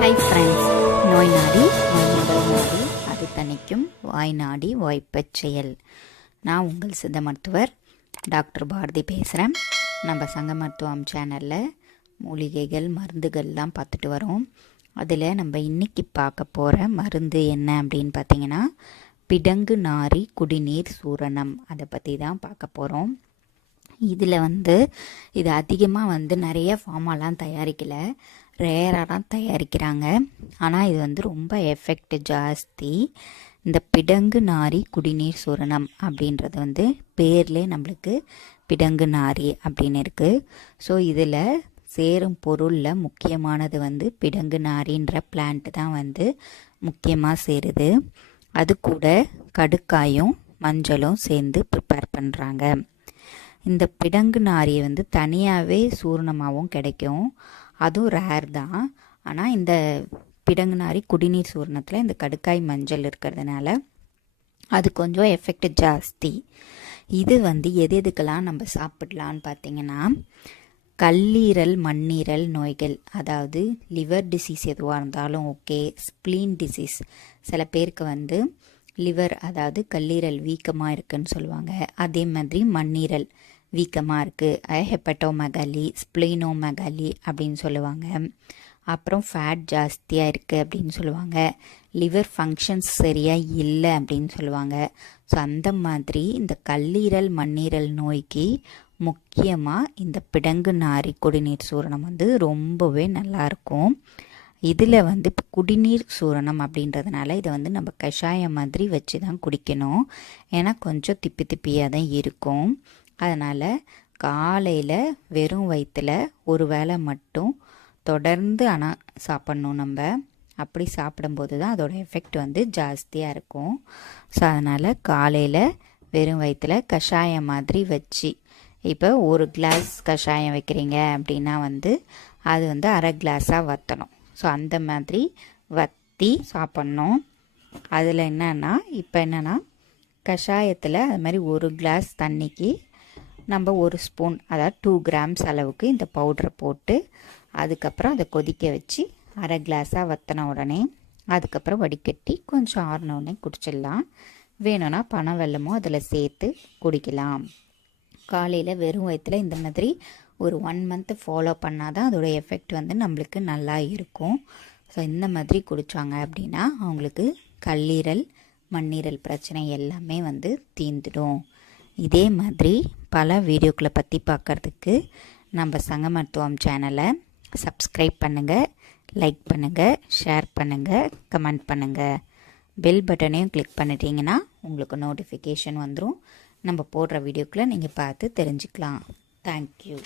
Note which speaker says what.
Speaker 1: Hi friends நோய் நாடி நோய் அது தணிக்கும் வாய் நாடி வாய்ப்பச் செயல். நான் உங்கள் சித்த மருத்துவர் டாக்டர் பாரதி பேசுகிறேன் நம்ம சங்க மருத்துவம் சேனலில் மூலிகைகள் மருந்துகள்லாம் பார்த்துட்டு வரோம். அதில் நம்ம இன்னைக்கு பார்க்க போகிற மருந்து என்ன அப்படின்னு பார்த்தீங்கன்னா பிடங்கு நாரி குடிநீர் சூரணம். அதை பற்றி தான் பார்க்க போகிறோம் இதில் வந்து இது அதிகமாக வந்து நிறைய ஃபார்மாலாம் தயாரிக்கலை. ரேராக தான் தயாரிக்கிறாங்க. ஆனால் இது வந்து ரொம்ப எஃபெக்ட் ஜாஸ்தி. இந்த பிடங்கு நாரி குடிநீர் சூரணம் அப்படின்றது வந்து பேர்லே நம்மளுக்கு பிடங்கு நாரி அப்படின்னு இருக்குது ஸோ இதில் சேரும் பொருளில் முக்கியமானது வந்து பிடங்கு நாரின்ற பிளான்ட் தான் வந்து முக்கியமாக சேருது. அது கூட கடுக்காயும் மஞ்சளும் சேர்ந்து ப்ரிப்பேர் பண்ணுறாங்க இந்த பிடங்கு நாரியை வந்து தனியாகவே சூர்ணமாகவும் கிடைக்கும். அதுவும் ரேர் தான். ஆனால் இந்த பிடங்குனாரி குடிநீர் சூர்ணத்தில் இந்த கடுக்காய் மஞ்சள் இருக்கிறதுனால அது கொஞ்சம் எஃபெக்ட் ஜாஸ்தி. இது வந்து எது எதுக்கெல்லாம் நம்ம சாப்பிடலான்னு பார்த்தீங்கன்னா கல்லீரல் மண்ணீரல் நோய்கள் அதாவது லிவர் டிசீஸ் எதுவாக இருந்தாலும் ஓகே ஸ்ப்ளீன் டிசீஸ் சில பேருக்கு வந்து லிவர் அதாவது கல்லீரல் வீக்கமாக இருக்குன்னு சொல்லுவாங்க. அதே மாதிரி மண்ணீரல். வீக்கமாக இருக்குது ஹெப்பட்டோமெகாலி ஸ்ப்ளீனோமெகாலி அப்படின்னு சொல்லுவாங்க. அப்புறம் ஃபேட் ஜாஸ்தியாக இருக்குது அப்படின்னு சொல்லுவாங்க. லிவர் ஃபங்க்ஷன்ஸ் சரியாக இல்லை அப்படின்னு சொல்லுவாங்க. ஸோ அந்த மாதிரி இந்த கல்லீரல் மண்ணீரல் நோய்க்கு முக்கியமாக இந்த பிடங்கு நாரி குடிநீர் சூரணம் வந்து ரொம்பவே நல்லாயிருக்கும் இதில் வந்து இப்போ குடிநீர் சூரணம் அப்படின்றதுனால இதை வந்து நம்ம கஷாயம் மாதிரி வச்சு தான் குடிக்கணும். ஏன்னா கொஞ்சம் திப்பி திப்பியாக தான் இருக்கும். அதனால் காலையில் வெறும் வயிற்றில் ஒரு வேளை மட்டும் தொடர்ந்து ஆனால் சாப்பிட்ணும் நம்ம. அப்படி சாப்பிடும்போது தான் அதோடய எஃபெக்ட் வந்து ஜாஸ்தியாக இருக்கும். ஸோ அதனால் காலையில் வெறும் வயிற்றில் கஷாயம் மாதிரி வச்சு இப்போ ஒரு கிளாஸ் கஷாயம் வைக்கிறீங்க அப்படின்னா வந்து அது வந்து அரை கிளாஸாக வற்றணும் ஸோ அந்த மாதிரி வற்றி சாப்பிட்ணும். அதில் என்னென்னா இப்போ என்னென்னா கஷாயத்தில் அது மாதிரி ஒரு கிளாஸ் தண்ணிக்கு நம்ம ஒரு ஸ்பூன் அதாவது டூ கிராம்ஸ் அளவுக்கு இந்த பவுட்ரை போட்டு அதுக்கப்புறம் அதை கொதிக்க வச்சு அரை கிளாஸாக வற்றின உடனே அதுக்கப்புறம் வடிகட்டி கொஞ்சம் ஆறின உடனே குடிச்சிடலாம். வேணும்னா பனை வெள்ளமும் அதில் சேர்த்து குடிக்கலாம். காலையில் வெறும் வயிற்றில் இந்த மாதிரி ஒரு ஒன் மந்த்து ஃபாலோ பண்ணால் தான் அதோட எஃபெக்ட் வந்து நம்மளுக்கு நல்லா இருக்கும். ஸோ இந்த மாதிரி குடித்தாங்க அப்படின்னா அவங்களுக்கு கல்லீரல் மண்ணீரல் பிரச்சனை எல்லாமே வந்து தீர்ந்துடும். இதே மாதிரி பல வீடியோக்களை பற்றி பார்க்குறதுக்கு நம்ம சங்க மருத்துவம் சேனலை சப்ஸ்கிரைப் பண்ணுங்கள் லைக் பண்ணுங்கள் ஷேர் பண்ணுங்கள் கமெண்ட் பண்ணுங்கள் பெல் பட்டனையும் கிளிக் பண்ணிட்டீங்கன்னா உங்களுக்கு நோட்டிஃபிகேஷன் வந்துடும் நம்ம போடுற வீடியோக்களை நீங்கள் பார்த்து தெரிஞ்சுக்கலாம். தேங்க்யூ